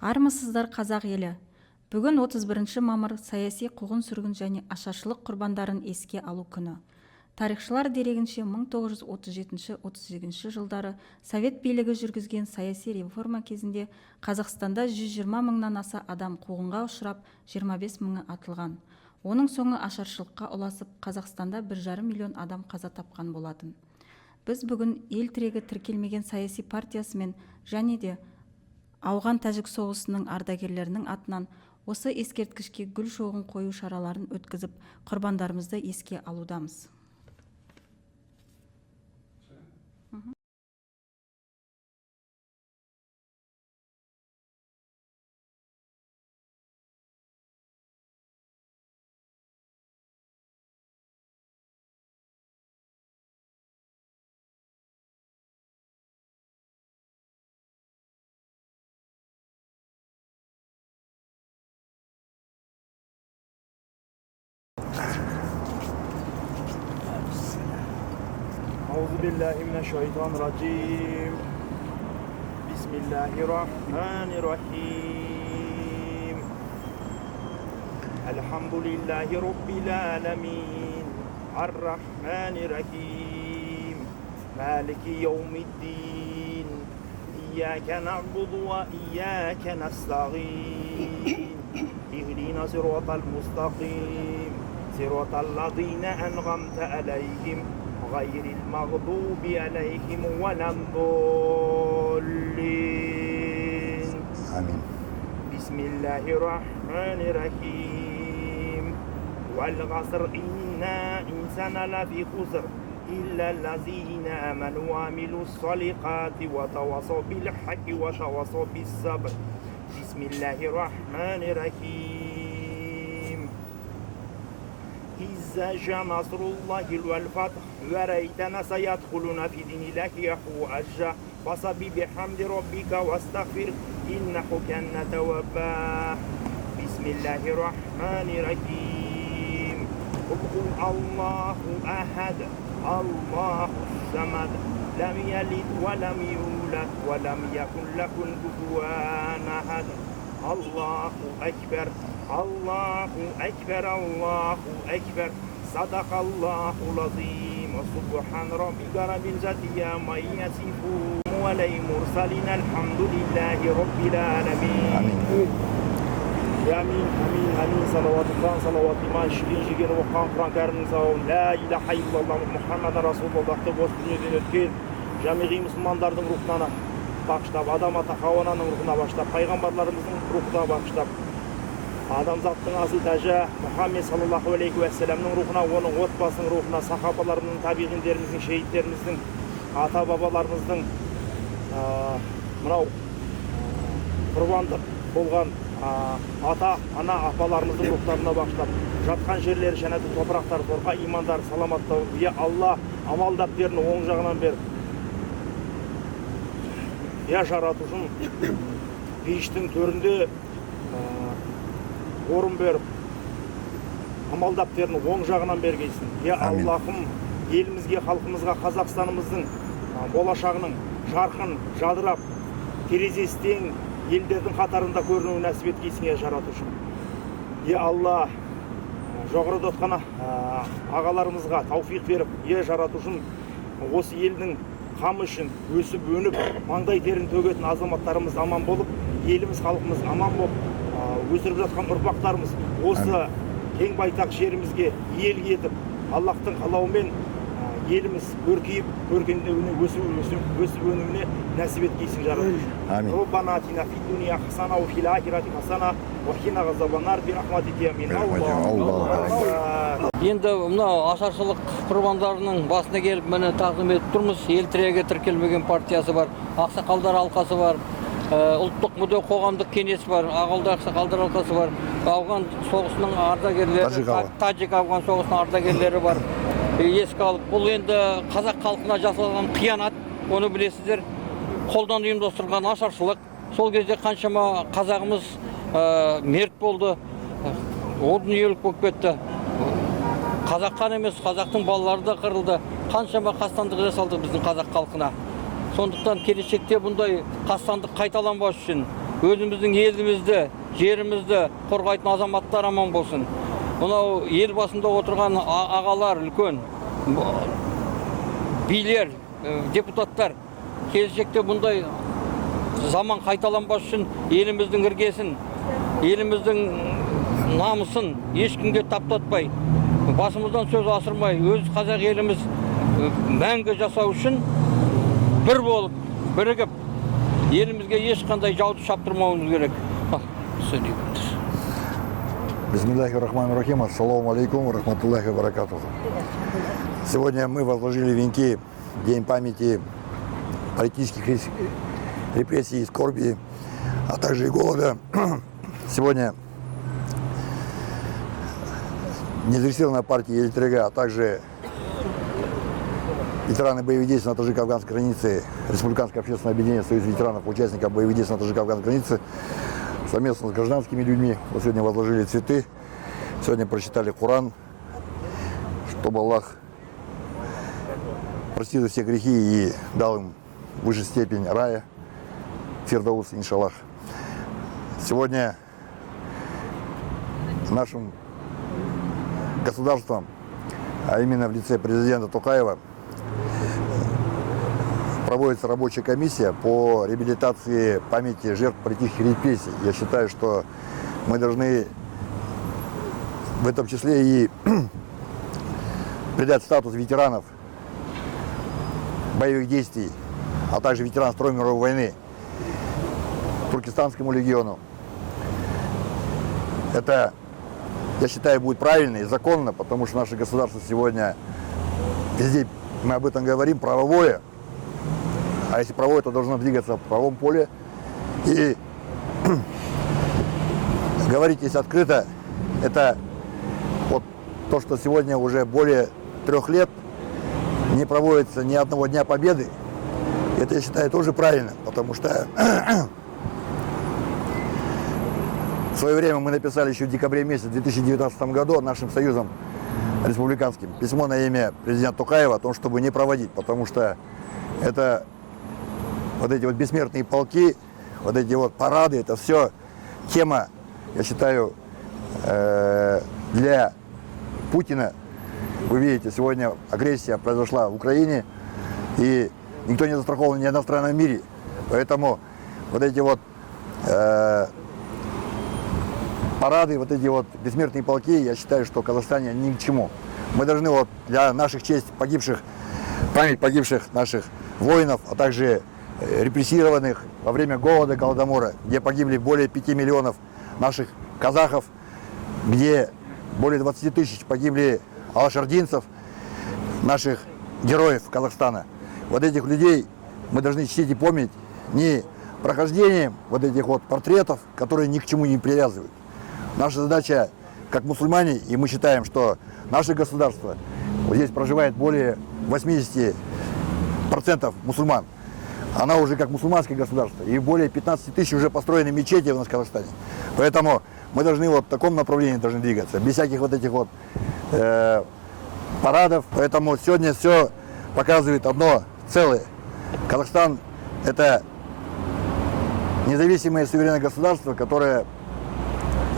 Армысыздар қазақ елі. Бүгін 31 мамыр саяси қуғын-сүргін және ашаршылық құрбандарын еске алу күні. Тарихшылар дерегінше 1937-38 жылдары Совет билігі жүргізген саяси реформа кезінде Қазақстанда 120 мыңнан аса адам қуғынға ұшырап, 25 мыңы атылған. Оның соңы ашаршылыққа ұласып, Қазақстанда 1,5 миллион адам қаза тапқан болатын. Біз бүгін ел тірегі тіркелмеген саяси партиясымен және де Ауған-Тәжік соғысының ардагерлерінің атынан осы ескерткішке гүл шоғын қою шараларын өткізіп, құрбандарымызды еске алудамыз. أعوذ بالله من الشيطان الرجيم بسم الله الرحمن الرحيم الحمد لله رب العالمين الرحمن الرحيم مالك يوم الدين إياك نعبد وإياك نستعين اهدنا صراط المستقيم صراط الذين أنعمت عليهم غير المغضوب عليهم ولا الضالين آمين. بسم الله الرحمن الرحيم والعصر إن الإنسان لفي خسر إلا الذين آمنوا وعملوا الصالحات وتواصوا بالحق وتواصوا بالصبر بسم الله الرحمن الرحيم إذا جاء نصر الله والفتح ورأيت الناس يدخلون في دين الله أفواجا فسبح بحمد ربك واستغفر إنه كان توابا بسم الله الرحمن الرحيم قل هو الله أحد الله الصمد لم يلد ولم يولد ولم يكن له كفوا أحد الله أكبر الله أكبر الله أكبر صدق الله العظيم سبحان ربك رب العزة عما يصفون والمرسلين الحمد لله رب العالمين آمين. آمين آمين آمين صلوات الله صلوات iman şirin şirin okuyan Kur'an-ı Kerim'in savun La ilahe illallah Muhammed Resulullah da boş dünyadan ötken Cami'i Müslümanların ruhuna bağışlap, adam ata Havana'nın ruhuna bağışlap, peygamberlerimizin ruhuna bağışlap, adamzattың asıl tacı Muhammed sallallahu aleyhi ve sellem'nin ruhuna, onun otbasının ruhuna, sahabalarımızın, tabiğinlerimizin, şehitlerimizin, ata babalarımızın mынау құрбандық болған ата, ана, апаларымыздың рухтарына бағыштап, жатқан жерлері жәннәттің топырақтары торқа, имандары саламатты. Я Алла амалдаптерін оң жағынан бер. Я жаратушым пейіштің төрінде орын беріп, амалдаптерін оң жағынан бергейсін. Я Аллахым елімізге, халқымызға, Қазақстанымыздың болашағының жарқын, жадырап, терезесітен елдердің қатарында көрінуі нәсіп еткейсің, я жаратушым. Я Алла жоғарыда отқана ағаларымызға тауфиқ беріп, я жаратушым осы елдің қамы үшін өсіп, өніп, маңдай терін төгетін азаматтарымыз аман болып, еліміз, халқымыз аман болып, өсіріп жатқан ұрпақтарымыз осы кең байтақ жерімізге иелік етіп, Аллахтың қалауымен еліміз өркейіп, өсіп өнуіне нәсіп еткейсің жаратушым. Амин. Роббана атина фид дуния хасана ва фил ахирати хасана ва қина ғазабанар би рахматика амин. Енді мынау ашаршылық құрбандарының басына келіп міне тағзым етіп тұрмыз. Ел тірегі тіркелмеген партиясы бар, ақсақалдар алқасы бар, ұлттық мүдде қоғамдық кеңесі бар, ағалдар ақсақалдар алқасы бар, Ауған соғысының ардагерлері, Тәжік Ауған соғысының ардагерлері бар. Еске алып, бұл енді қазақ халқына жасалған қиянат, оны білесіздер, қолдан ұйымдастырылған ашаршылық. Сол кезде қаншама қазағымыз мерт болды, о дүниелік болып кетті. Қазақ қана емес, қазақтың балалары да қырылды. Қаншама қастандық жасалды біздің қазақ халқына. Сондықтан келешекте бұндай қастандық қайталанбас үшін өзіміздің елімізді, жерімізді қорғайтын азаматтар аман болсын. Мынау ел басында отырған ағалар, үлкен билер, депутаттар келешекте бұндай заман қайталанбас үшін еліміздің іргесін, еліміздің намысын ешкімге таптатпай, басымыздан сөз асырмай, өз қазақ еліміз мәңгі жасау үшін бір болып, бірігіп, елімізге ешқандай жауды шаптырмауымыз керек. Бисмиллахи-рахмани-рахим. Ассаламу алейкум, рахматуллахи ва баракатуху. Сегодня мы возложили венки в День памяти политических репрессий и скорби, а также и голода. Сегодня незарегистрированная партия Елтрега, а также ветераны боевых действий на таджико-афганской границе, Республиканское общественное объединение Союз ветеранов, участников боевых действий на таджико-афганской границе, совместно с гражданскими людьми вот сегодня возложили цветы, сегодня прочитали Коран, чтобы Аллах простил все грехи и дал им высшую степень рая, фирдаус, иншаллах. Сегодня нашим государством, а именно в лице президента Токаева, проводится рабочая комиссия по реабилитации памяти жертв политических репрессий. Я считаю, что мы должны в этом числе и придать статус ветеранов боевых действий, а также ветеранов Второй мировой войны Туркестанскому легиону. Это, я считаю, будет правильно и законно, потому что наше государство сегодня, везде мы об этом говорим, правовое. А если правое, то должно двигаться в правом поле. И говорить здесь открыто, это вот то, что сегодня уже более 3 лет не проводится ни одного Дня Победы. Это, я считаю, тоже правильно, потому что в свое время мы написали еще в декабре месяце 2019 году нашим союзом республиканским письмо на имя президента Токаева о том, чтобы не проводить, потому что это вот эти вот бессмертные полки, вот эти вот парады, это все тема, я считаю, для Путина. Вы видите, сегодня агрессия произошла в Украине, и никто не застрахован ни в иностранном мире. Поэтому вот эти вот парады, вот эти вот бессмертные полки, я считаю, что в Казахстане ни к чему. Мы должны вот для наших честь погибших, память погибших наших воинов, а также репрессированных во время голода, голодомора, где погибли более 5 миллионов наших казахов, где более 20 тысяч погибли алашардинцев, наших героев Казахстана. Вот этих людей мы должны чтить и помнить не прохождением вот этих вот портретов, которые ни к чему не привязывают. Наша задача, как мусульмане, и мы считаем, что наше государство, вот здесь проживает более 80% мусульман, она уже как мусульманское государство, и более 15 тысяч уже построены мечети у нас в Казахстане. Поэтому мы должны вот в таком направлении должны двигаться, без всяких вот этих вот парадов. Поэтому сегодня все показывает одно целое. Казахстан – это независимое суверенное государство, которое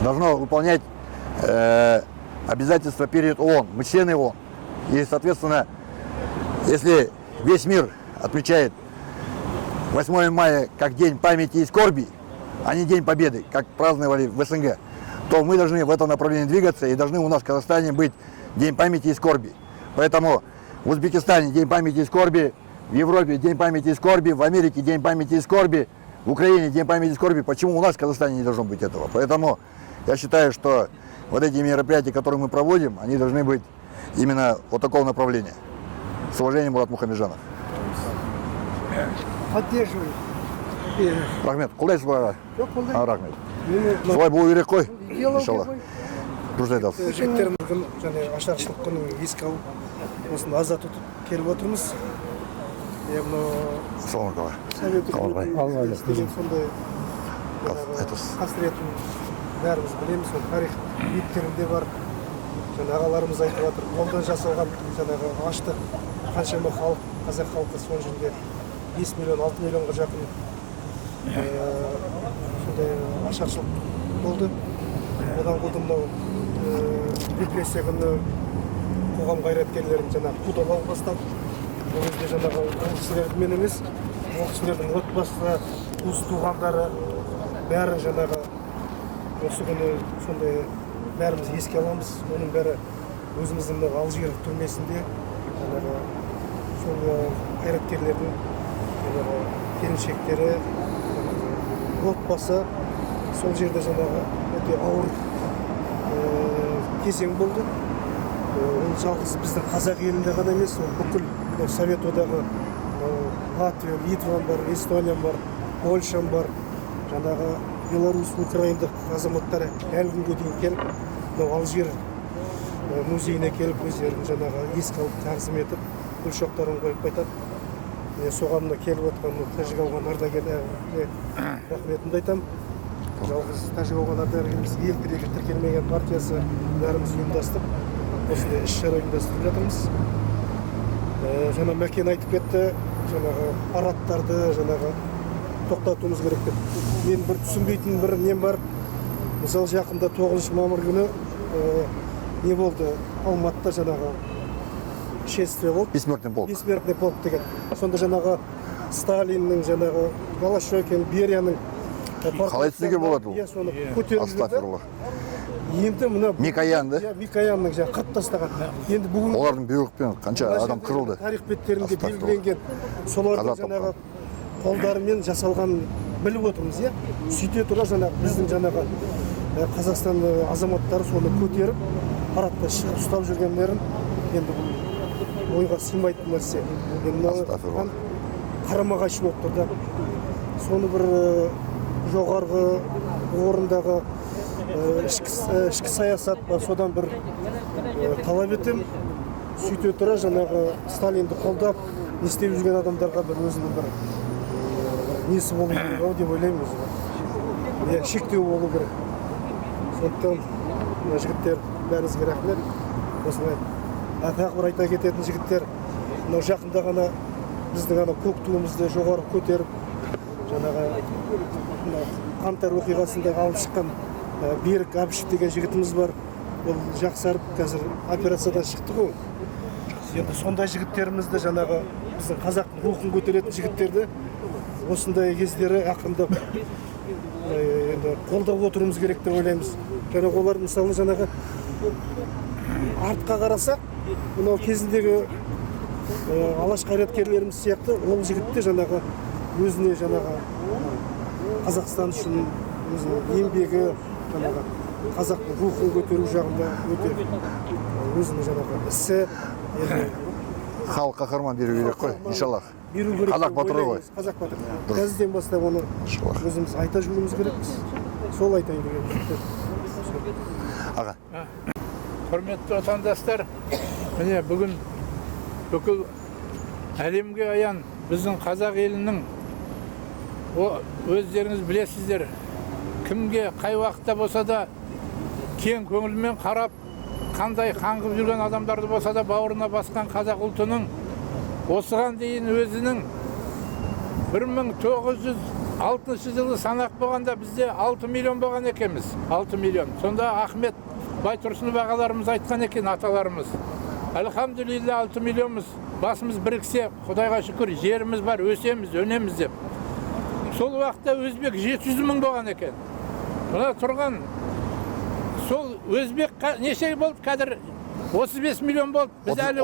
должно выполнять обязательства перед ООН. Мы члены ООН. И, соответственно, если весь мир отмечает 8 мая как День памяти и скорби, а не День Победы, как праздновали в СНГ, то мы должны в этом направлении двигаться, и должны у нас в Казахстане быть День памяти и скорби. Поэтому в Узбекистане День памяти и скорби, в Европе День памяти и скорби, в Америке День памяти и скорби, в Украине День памяти и скорби. Почему у нас в Казахстане не должно быть этого? Поэтому я считаю, что вот эти мероприятия, которые мы проводим, они должны быть именно вот такого направления. С уважением, Мурат Мухамеджанов. Поддерживаю. Рахмет. Қолдайсыз ба? Жоқ, қолдаймын. Рахмет. Солай болу керек қой. Иншалла. Дұрыс айтасыз. Жігіттеріміздің және ашаршылық күнін еске алып, осыны аза тұтып келіп отырмыз. Ассалаумағалейкум. Совет үкіметінің істеген сондай Айтасыз. қасіретін бәріміз білеміз, ол тарих беттерінде бар. Жаңа ағаларымыз айтып жатыр, қолдан жасалған жаңағы аштық, қаншама халық, қазақ халқы соның ішінде 5 миллион, 6 миллионға жақын сондай ашаршылық болды. Одан қолды мынау репрессия күні қоғам қайраткерлерін жаңағы қудалау басталды. Ол кезде жаңағы ол кісілермен емес, ол кісілердің отбасы, туыс туғандары бәрін жаңағы осы күні сондай бәріміз еске аламыз. Оның бәрі өзіміздің Алжир түрмесінде жаңағы сол қайраткерлердің жаңағы келіншектері, отбасы сол жерде жаңағы өте ауыр кезең болды. Ол жалғыз біздің қазақ елінде ғана емес, ол бүкіл Совет одағы Латвия, Литва бар, Эстония бар, Польша бар, жаңағы Беларусь, Украиндық азаматтар әлі күнге дейін келіп, Алжир музейіне келіп өздерін жаңағы еске алып тағзым етіп, гүл шоқтарын қойып қайтады. Соған келіп отқан тәжік ауған ардагерлерге рахметімді айтамын. Жалғыз тәжік ауған ардагерлеріміз ел тірегі тіркелмеген партиясы бәріміз ұйымдастық. Осындай іс-шара ұйымдастырып жатырмыз. Жаңа Мәкен айтып кетті, жаңағы парадтарды жаңағы тоқтатуымыз керек деп. Мен бір түсінбейтін бір нем бар. Мысалы жақында 9 мамыр күні не болды? Алматыда жаңағы шествие болды. Бессмертный полк. Бессмертный полк деген. Сонда жаңағы Сталиннің, жаңағы Голощекин, Берияның Қалай түсінуге болады ол? Соны көтеріп жүрді. Астағфирулла. Енді мына Микоян, да? Микоянның жаңағы қырып тастаған. Енді бүгін Олардың бұйрықпен қанша адам қырылды. тарих беттерінде белгіленген солардың жаңағы қолдарымен жасалған біліп отырмыз, иә. Сөйте тұра жаңағы біздің жаңағы Қазақстан азаматтары соны көтеріп, парадта шығып ұстап жүргендерін енді бұл ойға сыймайтын нәрсе. Енді қарама қайшы болып тұр да. Соны бір жоғарғы орындағы ішкі саясат содан бір талап етем. Сөйте тұра жаңағы Сталинді қолдап не істеп жүрген адамдарға бір өзінің бір несі болу керек ау деп ойлаймыз. Шектеу болу керек. Сондықтан жігіттер бәріңізге рахмет. Осылай тағы бір айта кететін жігіттер, мынау жақында ғана біздің ана көк туымызды жоғары көтеріп, жаңағы қаңтар оқиғасында алып шыққан Берік Әбішев деген жігітіміз бар. Ол жақсарып, қазір операциядан шықты ғой. Енді сондай жігіттерімізді жаңағы біздің қазақтың рухын көтеретін жігіттерді осындай кездері ақырындап қолдап отыруымыз керек деп ойлаймыз. Жаңағы олар мысалы жаңағы артқа қарасақ, мынау кезіндегі алаш қайраткерлеріміз сияқты ол жігітте жаңағы өзіне жаңағы Қазақстан үшін өзінің еңбегі, жаңағы қазақтың рухын көтеру жағында өте өзінің жаңағы ісі Халық қаһарман беру керек қой, иншаллах. беру керек. Қазақ батыры ғой. Қазақ батыры. Қазірден бастап оны өзіміз айта жүруіміз керекпіз. Сол айтайын деген. Аға. Құрметті отандастар, міне бүгін бүкіл әлемге аян біздің қазақ елінің өздеріңіз білесіздер, кімге қай уақытта болса да кең көңілмен қарап, қандай қаңғып жүрген адамдарды болса да бауырына басқан қазақ ұлтының осыған дейін өзінің 1906 жылы санақ болғанда бізде 6 миллион болған екенбіз. 6 миллион. Сонда Ахмет Байтұрсынов ағаларымыз айтқан екен, аталарымыз. Әлхамдулилля 6 миллионымыз, басымыз біріксе, Құдайға шүкір, жеріміз бар, өсеміз, өнеміз деп. Сол уақытта өзбек 700 мың болған екен. Мына тұрған сол өзбек неше болды қазір? 35 миллион болды. Біз әлі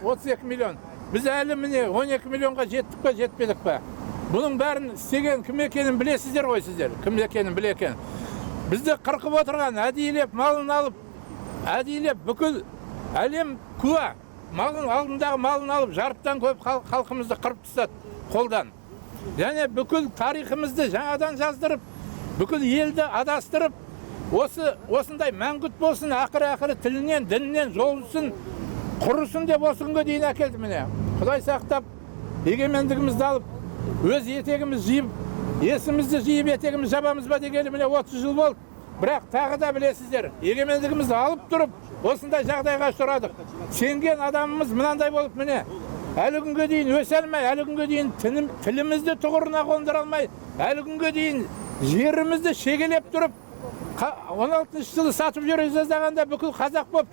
32 миллион. Біз әлі міне 12 миллионға жеттік пе, жетпедік пе? Бұның бәрін істеген кім екенін білесіздер ғой сіздер. Кім екенін біле екен. Бізді қырқып отырған, әдейілеп малын алып, әдейілеп бүкіл әлем куә. Малын алдындағы малын алып, жарықтан көп халқымызды қырып тастады қолдан. Және бүкіл тарихымызды жаңадан жаздырып, бүкіл елді адастырып, осындай мәңгүт болсын, ақыры тілінен, дінінен жолсын, құрысын деп осы күнге дейін әкелді міне. Құдай сақтап, егемендігімізді алып, өз етегіміз жиып, есімізді жиып етегіміз жабамыз ба дегелі міне 30 жыл болды. Бірақ тағы да білесіздер, егемендігімізді алып тұрып, осындай жағдайға ұшырадық. Сенген адамымыз мынандай болып міне, әлі күнге дейін өсе алмай, әлі күнге дейін тілімізді тұғырына қондыра алмай, әлі күнге дейін жерімізді шегелеп тұрып, 16 жылы сатып жүре жаздағанда бүкіл қазақ болып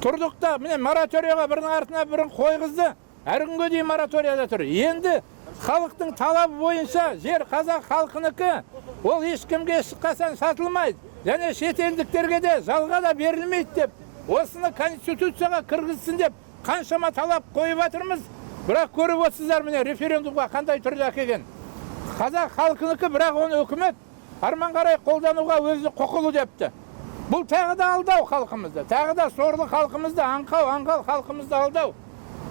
тұрдық та, міне мораторияға бірінің артына бірін қойғызды, әлі күнге дейін мораторияда тұр. Енді халықтың талабы бойынша жер қазақ халқынікі, ол ешкімге шыққасан сатылмайды, және шетелдіктерге де жалға да берілмейді деп, осыны конституцияға кіргізсін деп қаншама талап қойып жатырмыз. Бірақ көріп отырсыздар, міне референдумға қандай түрде әкелген. Қазақ халқынікі, бірақ оны үкімет арман қарай қолдануға өзі құқылы депті. Бұл тағы да алдау халқымызды, тағы да сорлы халқымызды, аңқал халқымызды алдау.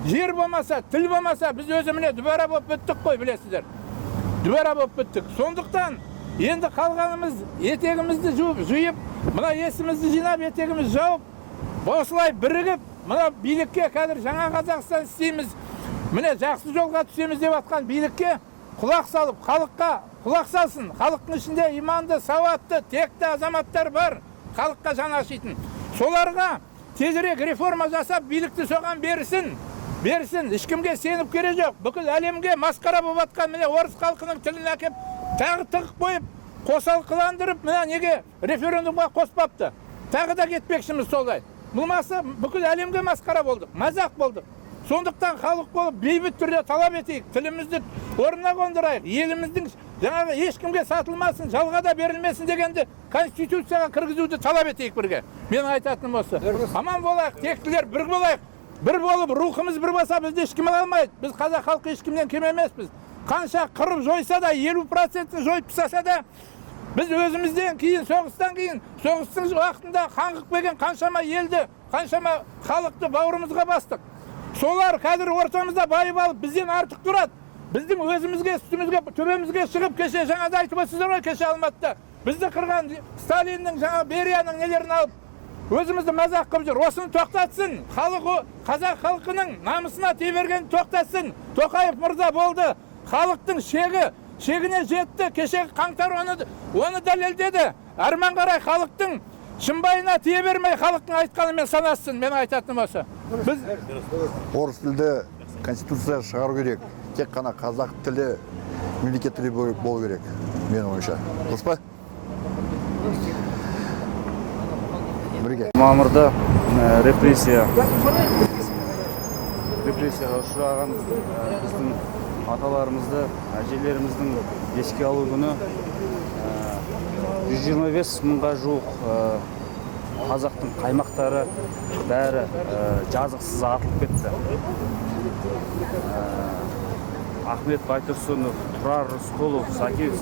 Жер болмаса, тіл болмаса, біз өзі міне дүбәра болып біттік қой, білесіздер. Дүбәра болып біттік. Сондықтан енді қалғанымыз етегімізді жүйіп, мына есімізді жинап, етегіміз жауып, осылай бірігіп, мына билікке қазір жаңа Қазақстан істейміз, міне жақсы жолға түсеміз деп атқан билікке құлақ салып, халыққа құлақ салсын. Халықтың ішінде иманды, сауатты, текті азаматтар бар, халыққа жан ашитын. Соларға тезірек реформа жасап, билікті соған берсін. Ешкімге сеніп керек жоқ. Бүкіл әлемге масқара болып атқан міне орыс халқының тілін әкеп, тағы тығып қойып, қосалқыландырып, мына неге референдумға қоспапты. Тағы да кетпекшіміз солай. Болмаса бүкіл әлемге масқара болдық, мазақ болдық. Сондықтан халық болып бейбіт түрде талап етейік, тілімізді орнына қондырайық, еліміздің жаңағы ешкімге сатылмасын, жалға да берілмесін дегенді конституцияға кіргізуді талап етейік бірге. Менің айтатыным осы. Аман болайық, тектілер бір болайық. Бір болып, рухымыз бір болса, бізді ешкім ала алмайды. Біз қазақ халқы ешкімнен кем емеспіз. Қанша қырып жойса да, 50% жойып тастаса да, біз өзімізден кейін, соғыстан кейін, соғыстың уақытында қаңғып келген қаншама елді, қаншама халықты бауырымызға бастық. Солар қазір ортамызда байып алып, бізден артық тұрады. Біздің өзімізге, үстімізге, төбемізге шығып, кеше жаңада айтып отырсыздар ғой, кеше Алматыда. Бізді қырған Сталиннің, жаңа Берияның нелерін алып, өзімізді мазақ қылып жүр. Осыны тоқтатсын. Қазақ халқының намысына тиеберген тоқтатсын. Тоқаев мырза болды. Халықтың шегіне жетті. Кешегі қаңтар оны дәлелдеді. Арман қарай халықтың шымбайына тие бермей, халықтың айтқанымен санасын. Мен айтатыным осы. Біз орыс тілді конституция шығару керек. Тек қана қазақ тілі мемлекет тілі болу керек. Менің ойымша. Дұрыс па? Мамырда репрессияға ұшыраған біздің аталарымызды, әжелеріміздің еске алу күні 125 мыңға жуық қазақтың қаймақтары бәрі жазықсыз атылып кетті. Ахмет Байтұрсынов, Тұрар Рысқұлов, Сакин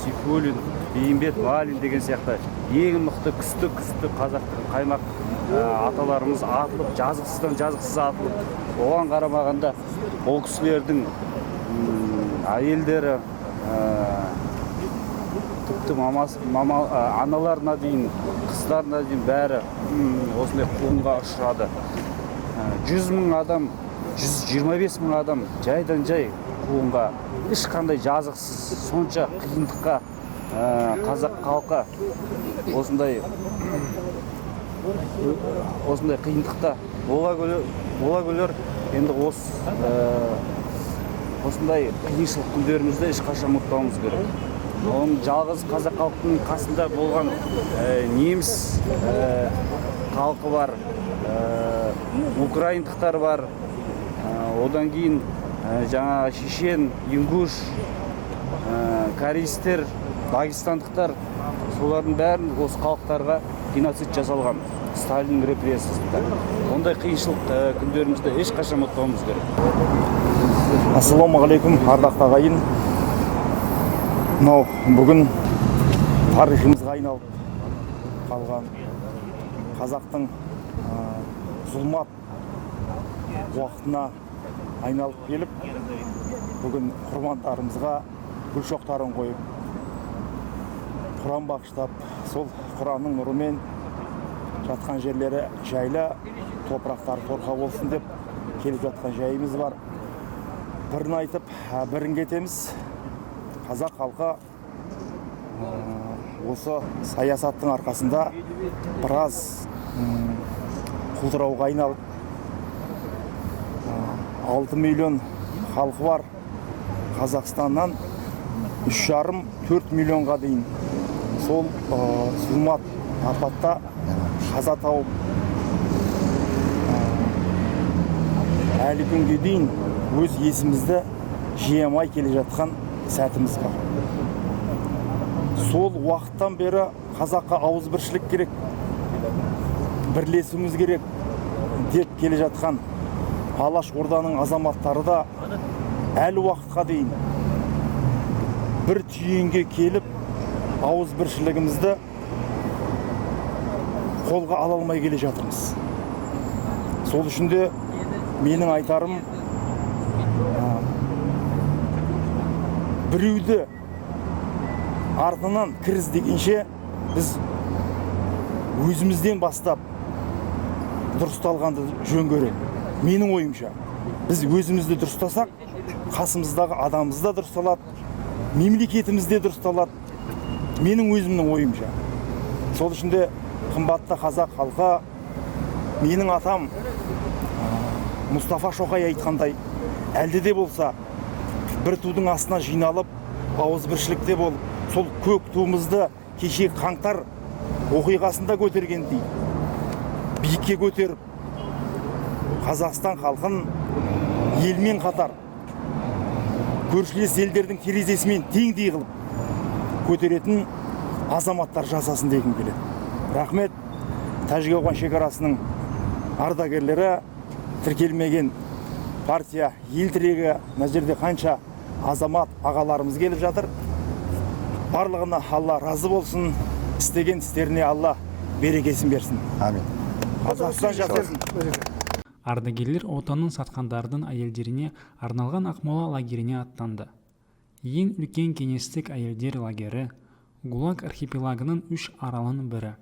Сейфуллин, Бейімбет Малин деген сияқты ең мықты күсті қазақтың қаймақ аталарымыз атылып, жазықсыз атылып, оған қарамағанда ол кісілердің әйелдері, тіпті аналарына дейін, қыздарына дейін бәрі осындай қуғынға ұшырады. 100 мың адам, 125 мың адам жайдан жай қуғынға, ешқандай жазықсыз, сонша қиындыққа қазақ халқы осындай қиындықта бола көлер. Енді осындай қиыншылық күндерімізді ешқашан ұмытпауымыз керек. Оның жалғыз қазақ халқының қасында болған неміс халқы бар, украиндықтар бар, одан кейін жаңа шешен, ингуш, корейстер, дагестандықтар, солардың бәрін осы халықтарға геноцид жасалған Сталин репрессиясында. Ондай қиыншылық күндерімізді ешқашан ұмытпауымыз керек. Ассалаумағалейкум, ардақты ағайын. Мынау бүгін тарихымызға айналып қалған қазақтың зұлмат уақытына айналып келіп, бүгін құрбандарымызға гүл шоқтарын қойып, Құран бағыштап, сол Құранның нұрымен жатқан жерлері жайлы, топырақтары торқа болсын деп келіп жатқан жайымыз бар. Бірін айтып, бірін кетеміз. Қазақ халқы осы саясаттың арқасында біраз құлдырауға айналып, 6 миллион халқы бар Қазақстаннан 3,5-4 миллионға дейін сол зұлмат апатта қаза тауып әлі күнге дейін өз есімізді жия алмай келе жатқан сәтіміз бар. Сол уақыттан бері қазаққа ауызбіршілік керек, бірлесуіміз керек деп келе жатқан Алаш Орданың азаматтары да әлі уақытқа дейін бір түйінге келіп ауызбіршілігімізді қолға ала алмай келе жатырмыз. Сол үшін де менің айтарым, біреуді артынан кіріз дегенше біз өзімізден бастап дұрысталғанды жөн көремін. Менің ойымша, біз өзімізді дұрыстасақ, қасымыздағы адамымыз да дұрысталады, мемлекетіміз де дұрысталады. Менің өзімнің ойымша. Сол үшін де қымбатты қазақ халқы, менің атам Мұстафа Шоқай айтқандай, әлде де болса бір тудың астына жиналып, ауызбіршілікте болып, сол көк туымызды кеше қаңтар оқиғасында көтергендей биікке көтеріп, Қазақстан халқын елмен қатар көршілес елдердің терезесімен теңдей қылып көтеретін азаматтар жасасын дегім келеді. Рахмет. Тәжік-ауған шекарасының ардагерлері, тіркелмеген партия ел тірегі, мына жерде қанша азамат ағаларымыз келіп жатыр. Барлығына Алла разы болсын, істеген істеріне Алла берекесін берсін. Амин. Қазақстан жасасын. Ардагерлер отанын сатқандардың әйелдеріне арналған Ақмола лагеріне аттанды. Ең үлкен кеңестік әйелдер лагері ГУЛАГ архипелагының 3 аралының бірі.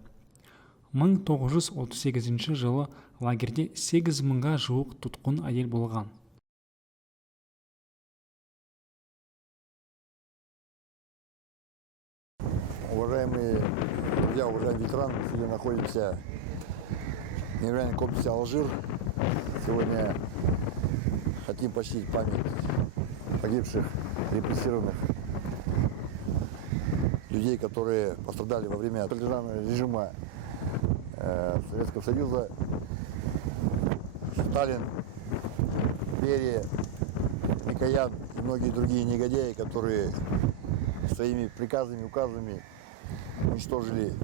1938 жылы лагерде 8 мыңға жуық тұтқын әйел болған. Уважаемые друзья, уважаемые ветераны, сегодня находимся в мемориальном комплексе «Алжир». Сегодня хотим почтить память погибших, репрессированных людей, которые пострадали во время тоталитарного режима Советского Союза. Сталин, Берия, Микоян и многие другие негодяи, которые своими приказами, указами уничтожили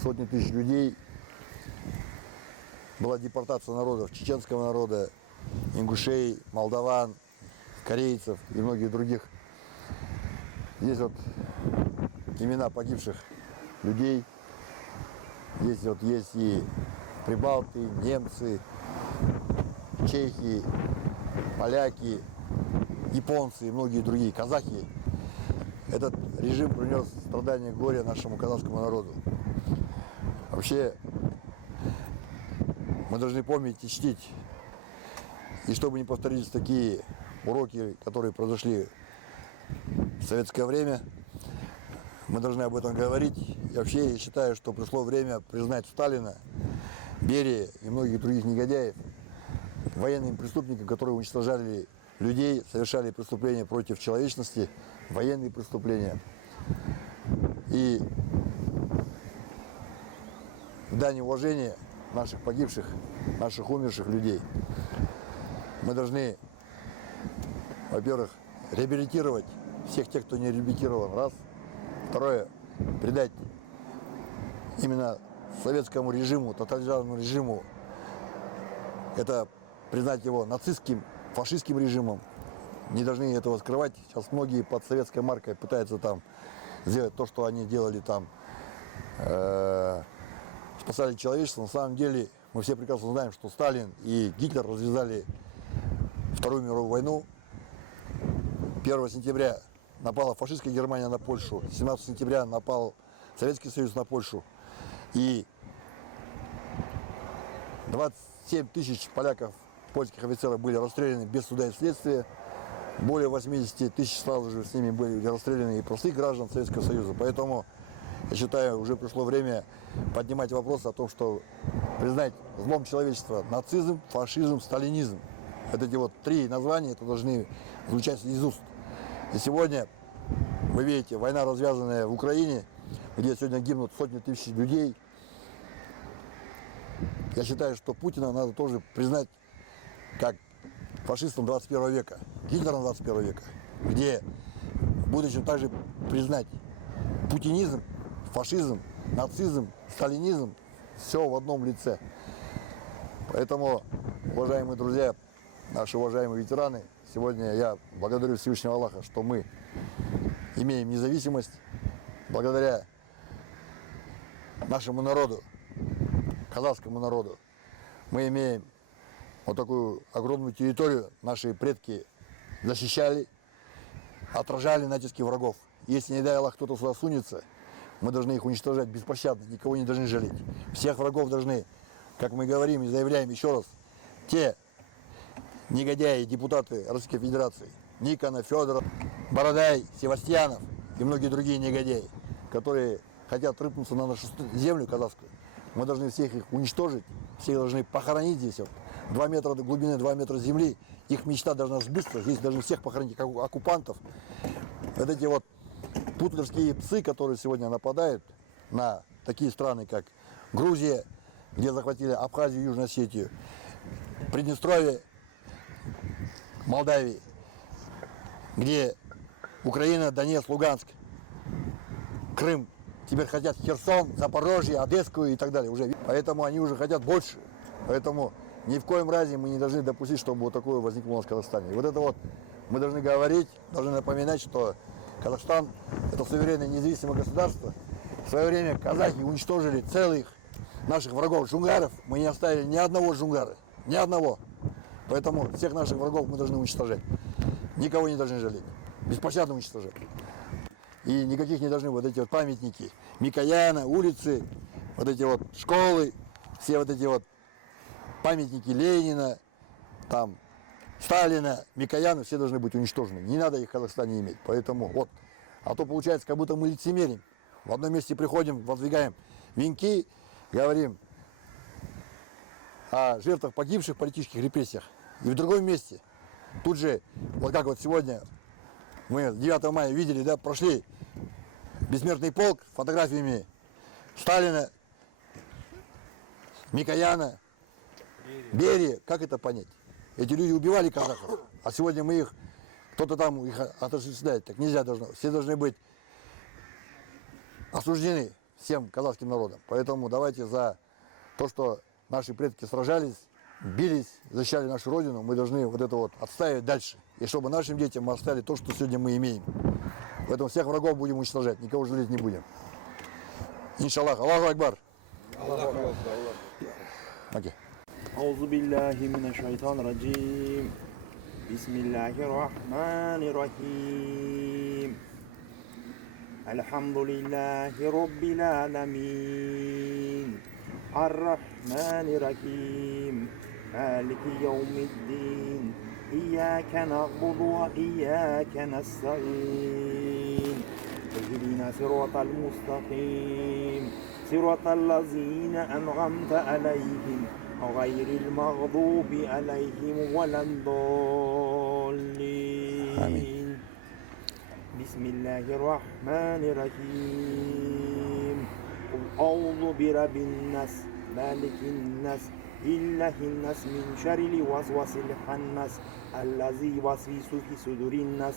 сотни тысяч людей. Была депортация народов, чеченского народа, ингушей, молдаван, корейцев и многих других. Здесь вот имена погибших людей. Здесь вот есть и прибалты, немцы, чехи, поляки, японцы и многие другие, казахи. Этот режим принес страдания, горе нашему казахскому народу. Вообще, мы должны помнить и чтить. И чтобы не повторились такие уроки, которые произошли в советское время, мы должны об этом говорить. И вообще, я считаю, что пришло время признать Сталина, Берия и многих других негодяев военными преступниками, которые уничтожали людей, совершали преступления против человечности, военные преступления. И в дань уважения наших погибших, наших умерших людей мы должны, во-первых, реабилитировать всех тех, кто не реабилитирован, раз. Второе, придать именно советскому режиму, тоталитарному режиму, это признать его нацистским, фашистским режимом. Не должны этого скрывать. Сейчас многие под советской маркой пытаются там сделать то, что они делали там, спасали человечество. На самом деле мы все прекрасно знаем, что Сталин и Гитлер развязали Вторую мировую войну. 1 сентября напала фашистская Германия на Польшу, 17 сентября напал Советский Союз на Польшу. И 27 тысяч поляков, польских офицеров были расстреляны без суда и следствия. Более 80 тысяч сразу же с ними были расстреляны и простых граждан Советского Союза. Поэтому, я считаю, уже пришло время поднимать вопрос о том, что признать злом человечества нацизм, фашизм, сталинизм. Вот эти вот 3 названия это должны звучать из уст. И сегодня, вы видите, война, развязанная в Украине, где сегодня гибнут сотни тысяч людей. Я считаю, что Путина надо тоже признать как фашистом 21 века, Гитлером 21 века, где в будущем также признать путинизм, фашизм, нацизм, сталинизм, все в одном лице. Поэтому, уважаемые друзья, наши уважаемые ветераны, сегодня я благодарю Всевышнего Аллаха, что мы имеем независимость благодаря нашему народу, казахскому народу. Мы имеем вот такую огромную территорию, наши предки защищали, отражали натиски врагов. Если, не дай Аллах, кто-то сюда сунется, мы должны их уничтожать беспощадно, никого не должны жалеть. Всех врагов должны, как мы говорим и заявляем еще раз, те негодяи, депутаты Российской Федерации, Никонов, Федоров, Бородай, Севастьянов и многие другие негодяи, которые хотят рыпнуться на нашу землю казахскую, мы должны всех их уничтожить, всех должны похоронить здесь. Вот. 2 метра до глубины, 2 метра земли, их мечта должна сбыться, здесь должны всех похоронить, как оккупантов. Вот эти вот путлерские псы, которые сегодня нападают на такие страны, как Грузия, где захватили Абхазию, Южную Осетию, Приднестровье, Молдавии, где Украина, Донецк, Луганск, Крым, теперь хотят Херсон, Запорожье, Одесскую и так далее уже. Поэтому они уже хотят больше. Поэтому ни в коем разе мы не должны допустить, чтобы вот такое возникло у нас в Казахстане. И вот это вот мы должны говорить, должны напоминать, что Казахстан – это суверенное независимое государство. В свое время казахи уничтожили целых наших врагов, джунгаров. Мы не оставили ни одного джунгара, ни одного. Поэтому всех наших врагов мы должны уничтожать. Никого не должны жалеть. Беспощадно уничтожать. И никаких не должны вот эти вот памятники Микояна, улицы, вот эти вот школы, все вот эти вот памятники Ленина, там, Сталина, Микояна, все должны быть уничтожены. Не надо их в Казахстане иметь. Поэтому вот. А то получается, как будто мы лицемерим. В одном месте приходим, воздвигаем венки, говорим о жертвах погибших в политических репрессиях. И в другом месте, тут же, вот как вот сегодня, мы 9 мая видели, да, прошли бессмертный полк с фотографиями Сталина, Микояна, Берии. Как это понять? Эти люди убивали казахов, а сегодня мы их, кто-то там их отождествляет. Так нельзя должно. Все должны быть осуждены всем казахским народом. Поэтому давайте за то, что наши предки сражались, бились, защищали нашу родину, мы должны вот это вот отстаивать дальше. И чтобы нашим детям мы оставили то, что сегодня мы имеем. Поэтому всех врагов будем уничтожать, никого жалеть не будем. Иншаллах. Аллаху Акбар. Окей. أعوذ بالله من الشيطان الرجيم بسم الله الرحمن الرحيم الحمد لله رب العالمين الرحمن الرحيم مالك يوم الدين إياك نعبد وإياك نستعين اهدنا صراط المستقيم صراط الذين أنعمت عليهم غير المغضوب عليهم ولا الضالين آمين. بسم الله الرحمن الرحيم قل أعوذ برب الناس مالك الناس إله الناس من شر الوسواس الخناس الذي يوسوس في صدور الناس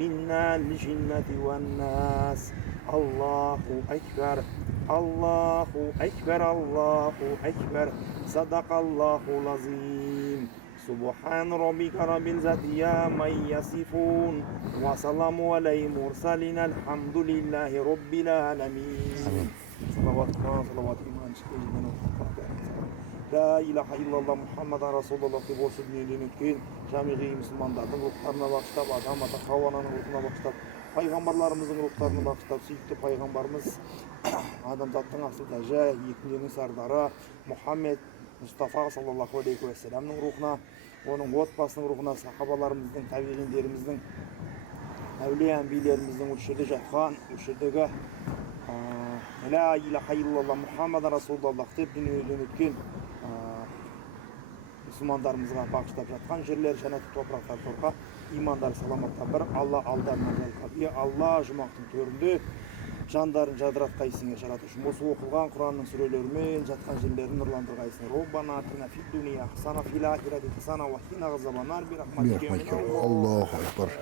من الجنة والناس الله أكبر الله أكبر الله أكبر صدق الله العظيم سبحان ربك رب العزة عما يصفون وسلام على المرسلين الحمد لله رب العالمين صلوات الله صلوات إيمان سيدنا La ilahe illallah Muhammadan Rasulullah деп осы дүниеден өткен жамиғи мұсылмандардың рухтарына бағыштап, адам ата Хауананың рухына бағыштап, пайғамбарларымыздың рухтарына бағыштап, сүйікті пайғамбарымыз адамзаттың асыл тәжі, екі дүниенің сардары Мұхаммед Мұстафа саллаллаху алейхи уассаламның рухына, оның отбасының рухына, сахабаларымыздың, табиғиндеріміздің, әулие әмбиелеріміздің осы жерде жатқан, осы жердегі La ilahe illallah Muhammadan Rasulullah деп дүниеден өткен мұсылмандарымызға бағыштап жатқан жерлер жәннаттық топырақтар торқа, имандары саламаттан бір Алла алдарынан жалқап. Е Алла, жұмақтың төрінде жандарын жадыратқайсың, жаратушым. Осы оқылған Құранның сүрелерімен жатқан жерлерін нұрландырғайсың. Роббана атина фид дуния хасана фил ахирати хасана ва қина ғазабан нар бирахматика. Аллаху акбар.